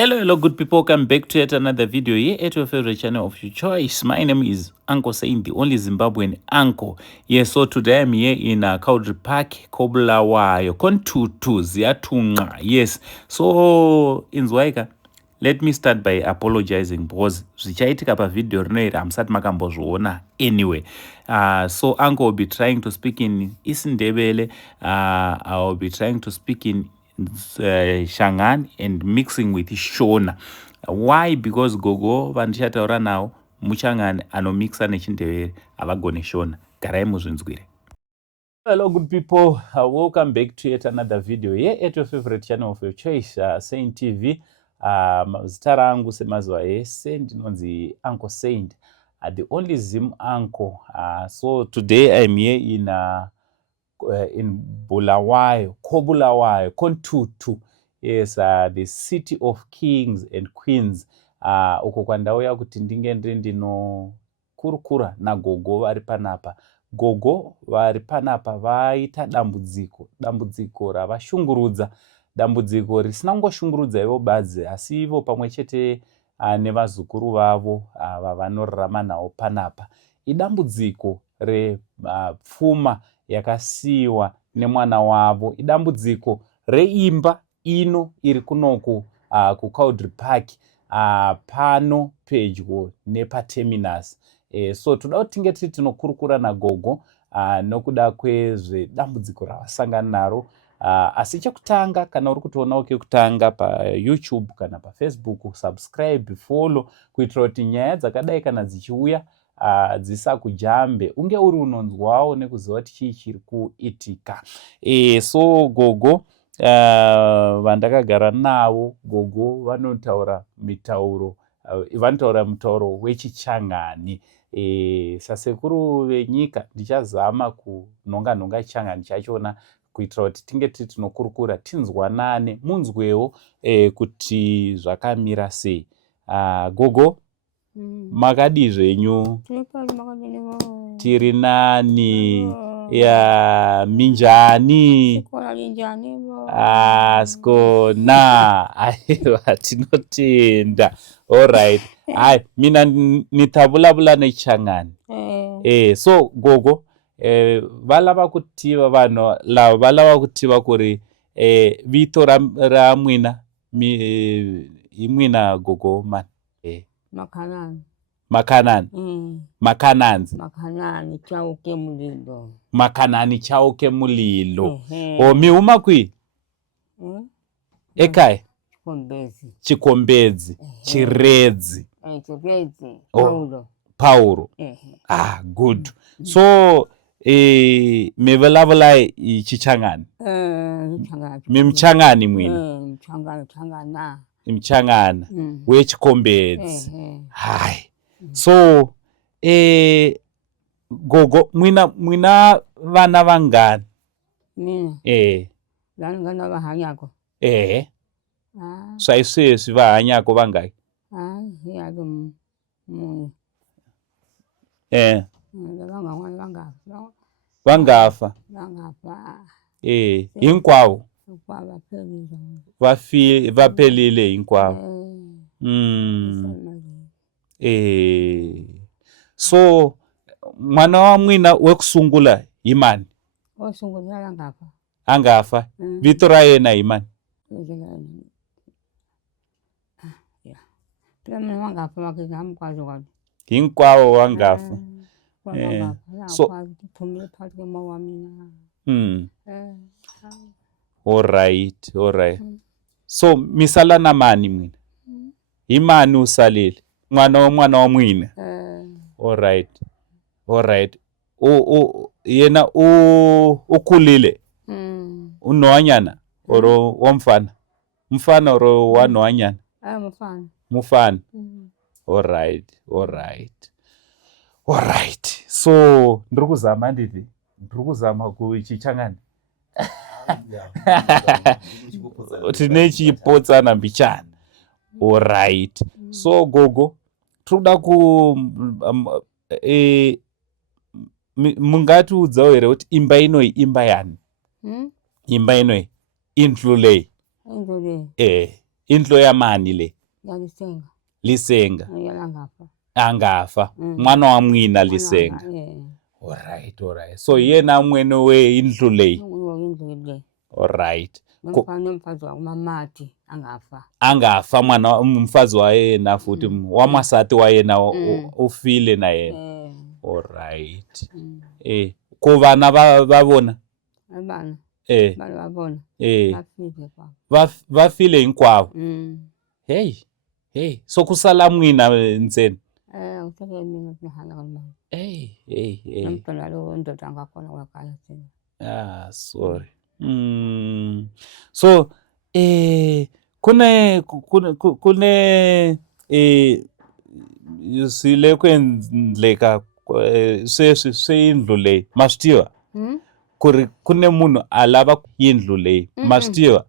Hello, good people. Welcome back to yet another video here at your favorite channel of your choice. My name is Uncle Sain, the only Zimbabwean uncle. Yes, so today I'm here in Cowdrey Park, Kobulawayo, Kontutu, Ziatunga. Yes, so in Zwaika, let me start by apologizing because zvichaitika pavidhio rinoira hamusati makambozviona anyway. So uncle will be trying to speak in Isindebele. I will be trying to speak in Shangan and mixing with Shona. Why? Because gogo vandichataura nawo muchangani anomixa nechindevere havagone Shona. Garai muzvinzwire. Hello good people, welcome back to yet another video here at your favorite channel of your choice, Saint TV. Zita rangu semazuva ese ndinonzi Uncle Saint, the only Zim uncle. So today I'm here in Bulawayo, Kobulawayo, Kontutu. Yes, the city of kings and queens. Uko kwandauya kuti ndingende ndinokurukura nagogo vari panapa. Gogo vari panapa vaita dambudziko ravashungurudza, dambudziko risina kungoshungurudza ivo badzi asi ivo pamwe chete nevazukuru vavo vanorarama nawo panapa. Idambudziko repfuma yakasiyiwa nemwana wavo, idambudziko reimba ino iri kunoku kuCowdrey Park pano pedyo nepaterminus. So toda kuti tinge tiri tinokurukura nagogo nokuda kwezvedambudziko ravasangana naro. Asi chekutanga, kana uri kutoonawo kekutanga paYouTube kana paFacebook, subscribe, follow kuitira kuti nyaya dzakadai kana dzichiuya dzisakujambe unge uri unonzwawo nekuziva kuti chii chiri kuitika. So gogo vandakagara navo, gogo vanotaura mutauro wechichangani. Sasekuru venyika ndichazama kunhonga chichangani chachona kuitira kuti tinge tiri tinokurukura tinzwanane, munzwewo kuti zvakamira sei. Gogo, makadi zvenyu? Tiri nani? Ya minjani? Skona. Aiwa, tinotenda. Alright. Mina nitavulavula nechichangani. So gogo, valava kutiva vanhu lava valava kutiva kuri vito ramwina imwina gogo man. Makananzi chauke mulilo. Mihuma kwi? Ekai? Chikombedzi. Chiredzi. Pauro. Good. So mevulavula chichangani? Mimchangani mwina? Mchangana wechikombedzi. Hai. So gogo mwina vana vangani? Vana vahanyako. Swaisweswi vahanyako vangaki? Vangafa. Hinkwavo vapelile hinkwavo. So mwana wa mwina wekusungula imani? Angafa. Vito ra yena imani? Hinkwavo vangafa. So alright. So misala na mani mwina? Imani usalile? Mwana wa mwina? Alright. Yena ukulile? Unoanyana? Oro wamfana? Mfana oro wanoanyana? Mufana. Alright. So ndrukuzama nditi? Ndrukuzama kuchichangani? Tinechipotsana mbichana. Alright. So gogo, truda mungatiudzawo here kuti imba inoi imba yani? Imba inoi indlulei? Indlu yamani le? Yalisenga. Lisenga. Yalangafa. Angafa. Mwana wa mwina Lisenga. Alright. So yena mwene we indlu le. Alright. Mfazi wa mamati angafa mwana mfazi wa yena futhi wamasati wa yena ufile na yena. Alright. Ko vana va vona? Abana. Bana va vona. Vafile hinkwavo. Hey. So kusala mwina ntsena? Usale mina nahana kalma. Namntwana lo ndoda angakhona wakaya. Sorry. So kune sile kwendleka sweyindlu leyi maswitiva kune munhu alava yindlu leyi maswitiva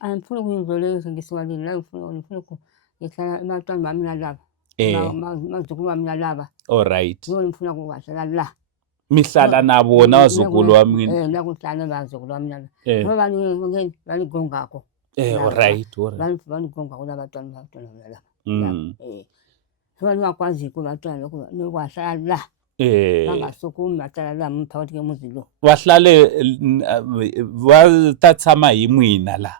angifuni kuyindlu leyi ngisiwalini la ngifuna ku ngihlala ematwana bami nalava mazukulu wami nalava. Alright. Ngifuna kuwahlala la mihlala nabo nawazukulu wami la kuhlala bazukulu wami nalava ngoba ngene baligongako. Alright. Banigonga kula batwana nalava. Ngoba ngakwazi kubatwana lokho nokwahlala la. Bangasukumi bahlala la mphakathi kemuzi lo. Wahlale watatshama hi n'wina la.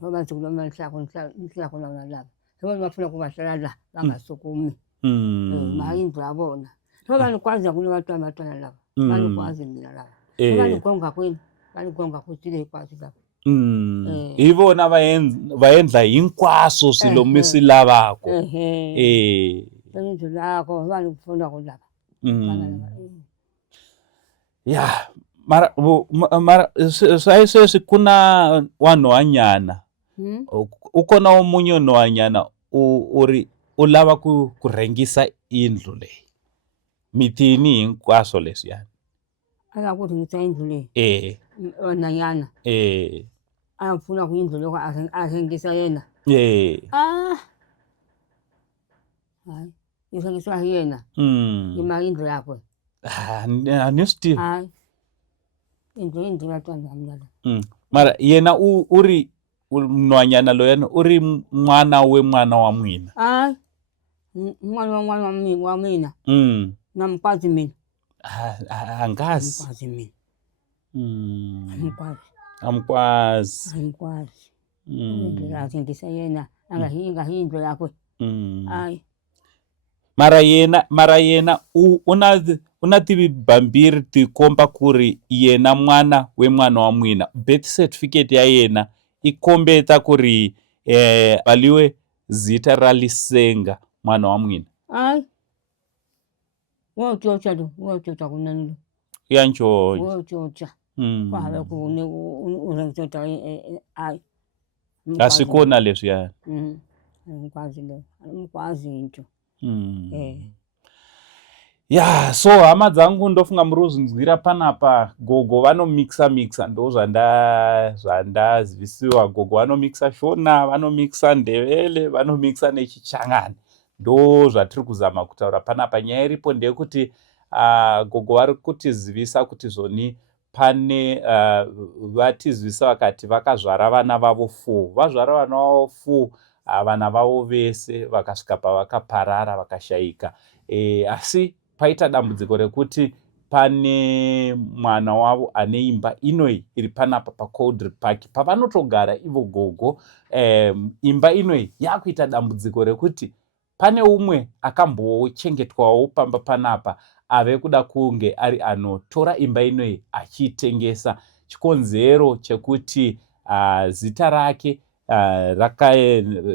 Ngoba nzukulu ngihlala khona nalava. Ngoba ngifuna kubahlala la bangasukumi. Mayindlu yabona. Ngoba ngikwazi kula batwana lava. Banikwazi mina lava. Ngoba ngigonga kwini banigonga kuthile ikwazi lapha. Ivona vaendla hinkwaswo swilo mi swi lavako. Indlu lakho vanikufunda kulapha. Ya mara sweswi kuna wanhwanyana u kona wun'we nhwanyana u lava ku rhengisa yindlu leyi mitini hinkwaswo leswiyani ala ku rhengisa yindlu leyi nhwanyana a pfuna ku yindlu loko a rhengisa yena hayi yi rhengisiwa hi yena hi ma yindlu yakwe a ni swi tivi yindlu ya twana hambilala mara yena u ri nhwanyana loyana u ri n'wana wa n'wina n'wana wa mina na mukwazi mina angazi mina amkwazi rhengisa yena angahindlu yakwe hayi mara yena una tivibambiri ti komba ku ri yena n'wana wa n'wina birth certificate ya yena i kombeta ku ri valiwe zita ra Lisenga n'wana wa n'wina. Wo coca kunani ya ncoca wo coca kwa hava ku u rhengisa a swi kona leswiya mukwazi nto ya so hama dzangu ndofunga muri kuzvinzwira panapa gogo vanomixa ndo zvandazivisiwa gogo vanomixa shona vanomixa ndevele vanomixa nechichangani ndo zvatiri kuzama kutaura panapa. Nyaya iripo ndeyekuti gogo vari kutizivisa kuti zvoni pane vatizivisa vakati vakazvara vana vavo 4 vazvara vana vavo 4 vana vavo vese vakasvika pavakaparara vakashayika asi paita dambudziko rekuti pane mwana wavo ane imba inoi iri panapa paCaudry Park pavanotogara ivo gogo. Imba inoi yakuita dambudziko rekuti pane umwe akambochengetwawo pamba panapa ave kuda kunge ari anotora imba inoi achitengesa. Chikonzero chekuti zita rake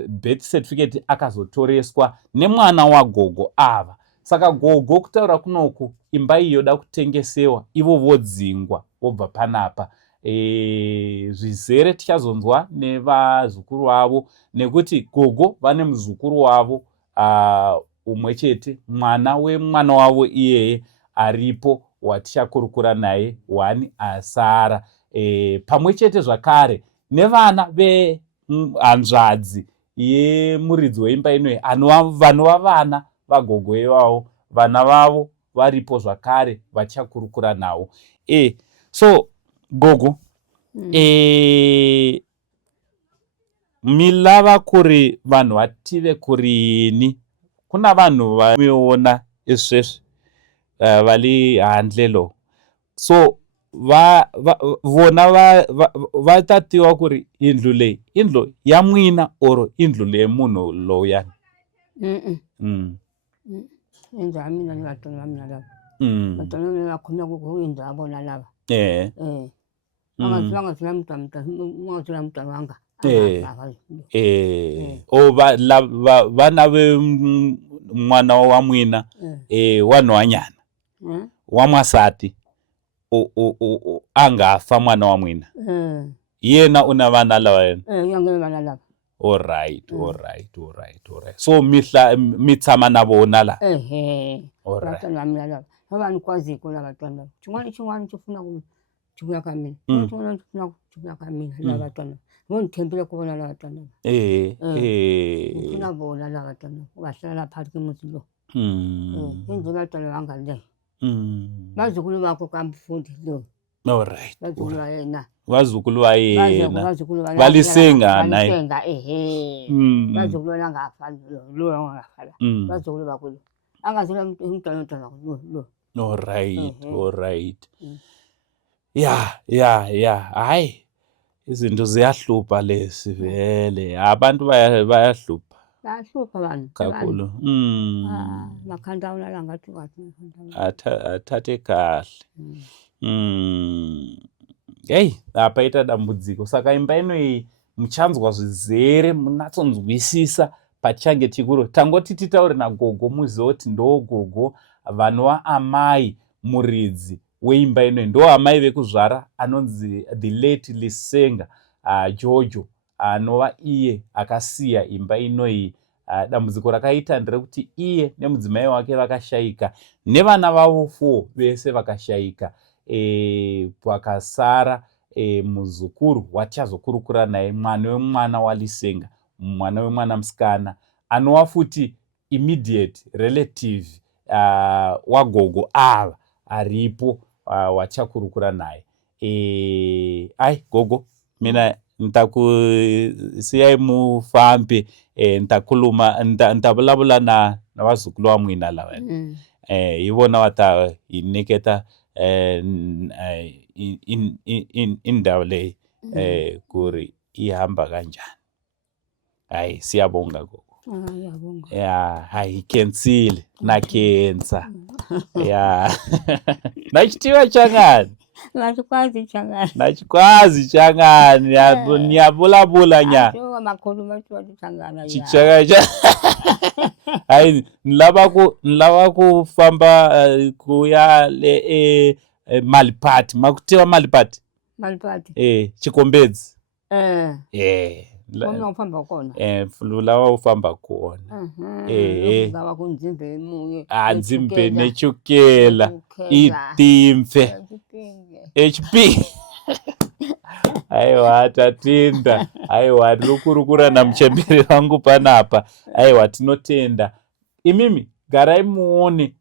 birth certificate akazotoreswa nemwana wagogo ava. Saka gogo kutaura kunoku imba iyi yoda kutengesewa ivo vodzingwa vobva panapa. Zvizere tichazonzwa nevazukuru vavo nekuti gogo vane muzukuru wavo umwe chete mwana wavo iyeye aripo watichakurukura naye 1 asara pamwe chete zvakare nevana vehanzvadzi yemuridzi weimba inoi vanova vana vagogo ivavo vana vavo varipo zvakare vachakurukura nawo. So gogo milava kuri vanhu vative kurini. Kuna vanhu vamiona isweswi vali handle lo, so vona va ta tiva kuri indlu leyi indlu ya n'wina or indlu leyi munhu lowuyani. Indlu ya mina ni vatswari va mina lava. Vatswari va mina va khome ku indlu ya vona lava. Va nga tlula mutani wanga. Vana ve n'wana wa n'wina wa nhwanyana wa n'wansati a nga fa n'wana wa n'wina yena u na vana lava yena. Alright. So mi tshama na vona la. Alright. Va ni kwazi ku lava twana. Xin'wana xi pfuna ku chuya ka mina. Xin'wana xi pfuna ku chuya ka mina lava twana. Vo ni tshembile ku vona lava twana. Pfuna vona lava twana. Va hlala phakathi ka muti lowu. Indlu va twana va nga le. Vazukulu va ku ka mfundi lowu. Alright. Vazukulu va yena. Vazukulu va yena valisenga naye. Vazukulu va nga fa lowu nga fa. Vazukulu va ku anga zula mntwana lo. Alright. Yeah. Hayi izinto ziyahlupha lezi vele. Abantu bayahlupha. Bayahlupha abantu. Kakhulu. Makhanda una ngathi kwathi. Athathe kahle. Hey, apa ita dambudziko. Saka imba ino iyi muchanzwa zvizere munatsonzwisisa pachange tikuru. Tangoti titaure nagogo muzoti ndo gogo vanova amai muridzi weimba ino. Ndo amai vekuzvara anonzi the late Lisenga Jojo anova iye akasiya imba ino iyi. Dambudziko rakaita nderekuti iye nemudzimai wake vakashayika nevana vavo 4 vese vakashayika. Pakasara muzukuru wachazokurukura naye mwana walisenga, mwana wemwana musikana anova futi immediate relative wagogo ava aripo wachakurukura naye. Ai gogo mina ntakusiyai mufambe ntavulavula na vazukulu va n'wina lava. Hi vona va ta hi nyiketa indhawu leyi kuri yi hamba kanjani. Hayi siyabonga gogo. Ya hayi khensile na khensa. Ya nachitiva changani. Nachikwazi changani. Niyavulavula nya. Chichaka. Hayi nilava ku famba kuya le Malipati. Makutiva Malipati. Chikombedzi. Lava ufamba kona. Lava ufamba kona. Lava kunzimbe munye. Nzimbe nechukela. Itimfe. HP. Aiwa tatenda. Aiwa rukurukura na mchembere wangu panapa. Aiwa tinotenda. Imimi garai muone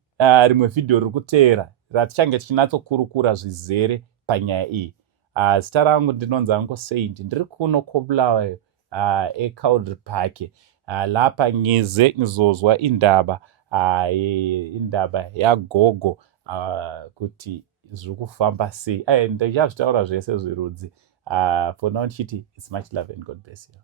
rimwe video rikutera ratichange tichinatsokurukura zvizere panyaya iyi. Zita rangu ndinonzi Uncle Saint. Ndiri kuno Kobulawayo eCowdry Park. Lapa ngize ngizozwa indaba yagogo kuti zviri kufamba sei. Ndichavitaura zvese zvirudzi. For now ndichiti it's much love and God bless you.